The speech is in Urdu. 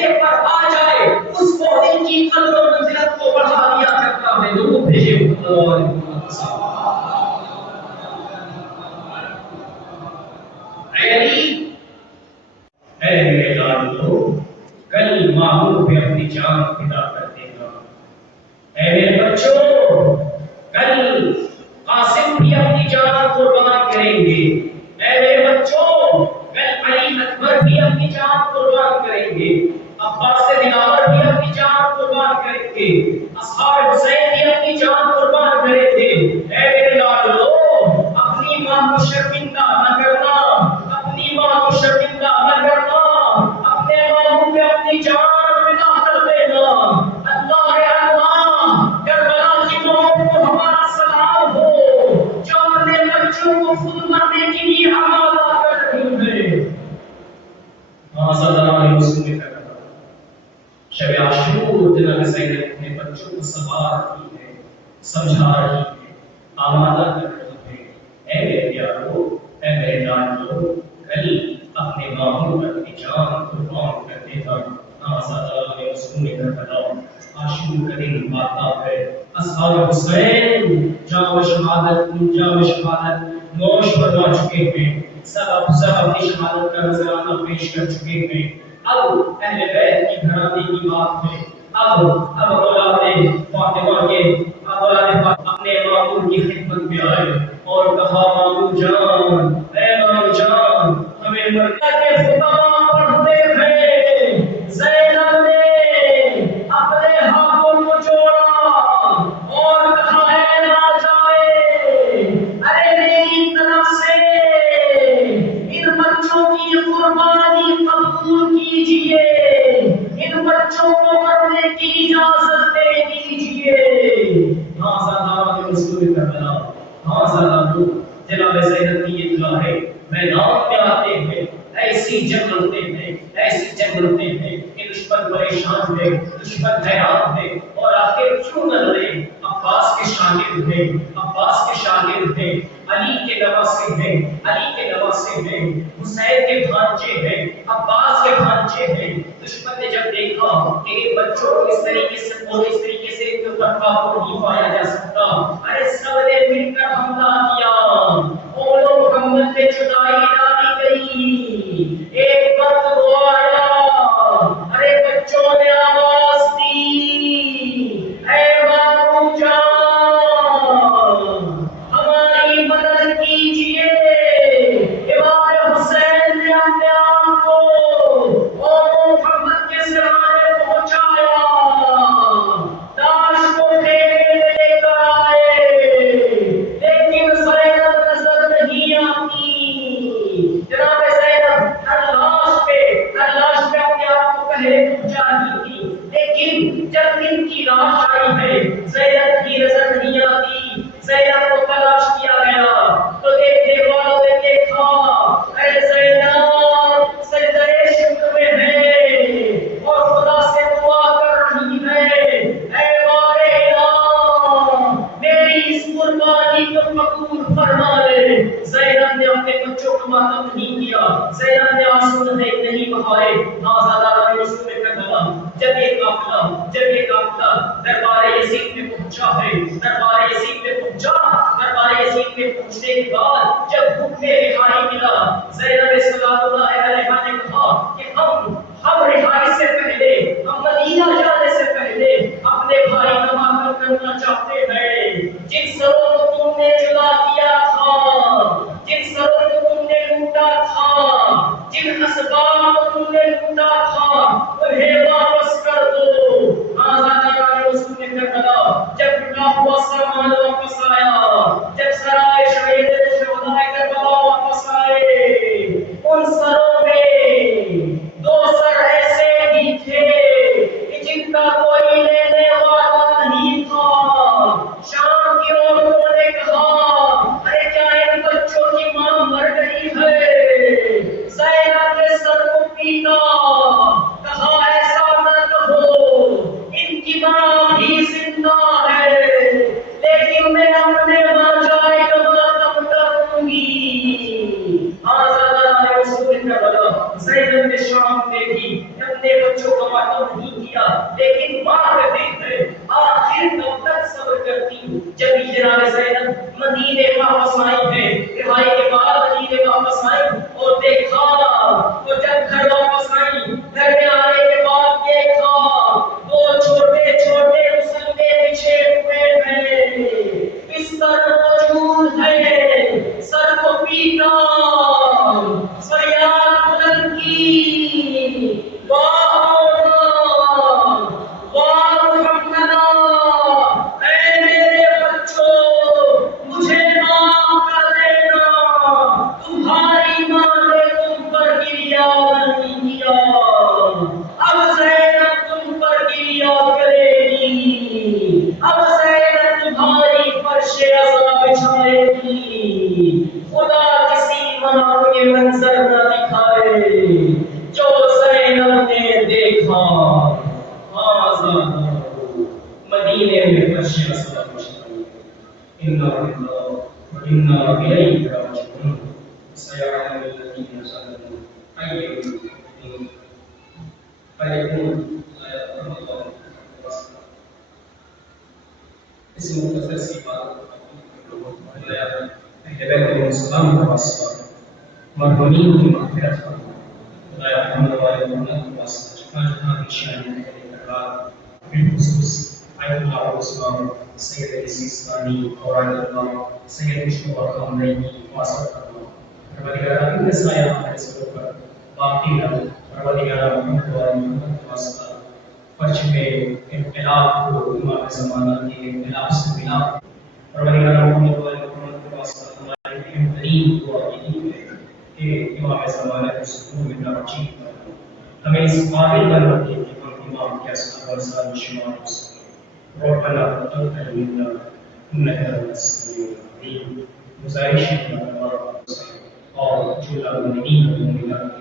عہدے پر آ جائے اس عہدے کی قدر و منزلت کو بڑھا دیا کرتا ہے. لوگ بھیجے اے میرے لالو کل ماموں پہ اپنی جان فدا کر دے گا. اے میرے بچوں کل قاسم بھی اپنی جان قربان کریں گے. اے میرے بچوں کل علی اکبر بھی اپنی جان قربان کریں گے. عباس دلاور بھی اپنی جان قربان کریں گے. اصحاب حسین بھی اپنی جان قربان کریں گے. اے میرے لالو اپنی ماں کو شرمندہ نہ کرنا, اپنی ماں کو شرمندہ نہ کرنا, اپنے ماموں پہ اپنی جان فدا کر دینا. اللہ کربلا کی موت کو ہمارا سلام ہو جو اپنے بچوں کو خود مرنے کے لیے آمادہ کر رہی ہے. شب عاشور جناب زینب اپنے بچوں کو سنبھال رہی ہے, سمجھا رہی ہے, آمادہ کر رہی ہے. اے میرے پیارو, اے میرے لالو کل اپنے ماموں پر اپنی جان قربان کر دیتا. عاشور کا دن آتا ہے. اصحاب حسین جام و شہادت نوش فرما چکے ہیں. سب اپنی شہادت کا نذرانہ پیش کر چکے ہیں. اب اہل بیت کی گھرانے کی بات ہے. اب اولاد فاطمہ کے اولاد اپنے ماموں کی خدمت میں آئے اور کہا ماموں جان, اے ماموں جان ہمیں مرکز کے خطبہ پڑھتے ہیں. زینب نے اپنے ہاتھوں کو جوڑا اور کہا ہے نہ جائے, ارے میری طرف سے ان بچوں کی قربانی قبول کیجئے, ان بچوں کو مرنے کی اجازت دے دیجئے. جناب زینب کی یہ دعا ہے. میدان میں آتے ہیں ایسی جنگ لڑتے ہیں, ایسی جنگ لڑتے ہیں کہ دشمن پریشان ہے, دشمن حیران ہے, اور آخر کیوں نہ لڑے. عباس کے شاگرد ہیں, عباس کے شاگرد ہیں, علی کے نواسے ہیں, علی کے نواسے ہیں, حسین کے بھانجے ہیں, عباس کے بھانجے ہیں. دشمن نے جب دیکھا کہ ان بچوں کو اس طریقے سے اور اس طریقے سے ان پر قابو نہیں پایا جا سکتا, ارے سب نے مل کر حملہ کیا. اور محمد پہ جدائی ڈالی گئی. ایک وقت وہ آیا, ارے بچوں نے آواز دی, اے ماموں جان ہماری مدد کیجئے. امام حسین نے اپنے آپ کو اور محمد کے سرانے پہنچایا, لاش کو ٹھیکے میں لے کر آئے, لیکن زینب نظر نہیں آتی. جناب زینب ہر لاش پہ اپنے آپ کو پہلے پہنچا دی تھی, لیکن جب ان کی لاش آئی ہے زینب کی نظر نہیں آتی. زینب کو تلاش کیا گیا تو دیکھنے والوں نے دیکھا ارے زینب سجدہ شکر میں ہے اور خدا سے دعا کر رہی ہے, اے بارے الہ میری اس قربانی کو قبول فرما لے. زینب نے اپنے بچوں کو ماتم نہیں کیا, زینب نے آنسو نہیں بہائے. جب یہ قافلہ دربار یزید میں پہنچا ہے, دربار یزید میں پہنچنے کے بعد جب حکم رہائی ملا, زینب صلی اللہ علیہ نے کہا کہ ہم رہائی سے پہلے, ہم مدینہ جانے سے پہلے اپنے بھائی کا ماتم کرنا چاہتے ہیں. جن سروں کو تم نے جدا کیا تھا, جن سروں کو تم نے لوٹا تھا, جن اسباب کو تم نے لوٹا تھا, انہیں واپس کر دو. جب لوٹا ہوا سامان واپس آیا, جب سرائے شہید شہدائے کربلا واپس آئے, ان سروں میں دو سر ایسے بھی تھے کہ جن کا کوئی لینے والا نہیں تھا. شام کی عورتوں نے کہا ارے کیا ان بچوں کی ماں مر گئی ہے. زینب نے سر کو پیٹا, کہا ایسا نہ کہو, ان کی ماں بھی زندہ ہے, لیکن میں اپنے ماں جائے کا ماتم کروں گی. زینب نے شام میں بھی اپنے بچوں کا تمہاری ماں نے تم پر گریا نہیں کیا، اب زینب تم پر گریا کرے گی، اب زینب تمہاری فرش عزا بچھائے گی۔ خدا کسی ماں کو یہ منظر نہ دکھائے جو زینب نے دیکھا۔ مدینے میں فرش عزا بچھائی، انا للہ وإنا إليه راجعون۔ سيعلم الذين ظلموا أي منقلب فيكون الله واسعا۔ اس مختصر سی بات اہل بیت علیہ السلام کا واسطہ، مرحومین کی مغفرت کا، خدایا محمد والے محمد کا واسطہ، جہاں جہاں کی شان بالخصوص آیت اللہ علیہ سید علی سیستانی اور آیت اللہ سید مشتبہ خامنئی کی واسطہ کرنا۔ پروردگارہ ان سایہ ہمارے سروں پر باقی رہو۔ پروردگارہ محمد والے محمد کا واسطہ پرچم انقلاب کو امام زمانہ کے انقلاب سے ملا۔ پروردگارہ محمد والے محمد کا واسطہ ہمارے اہم ترین دعا یہی ہے کہ امام زمانہ کو سکون میں ناچیز کرنا، ہمیں اس قابل بنا کے کہ ہم امام کے اصحاب و صحابہ شمار ہو سکیں۔ ربنا تقبل منا انك انت السميع العليم۔ گزارش ہے اور جو لوگ نہیں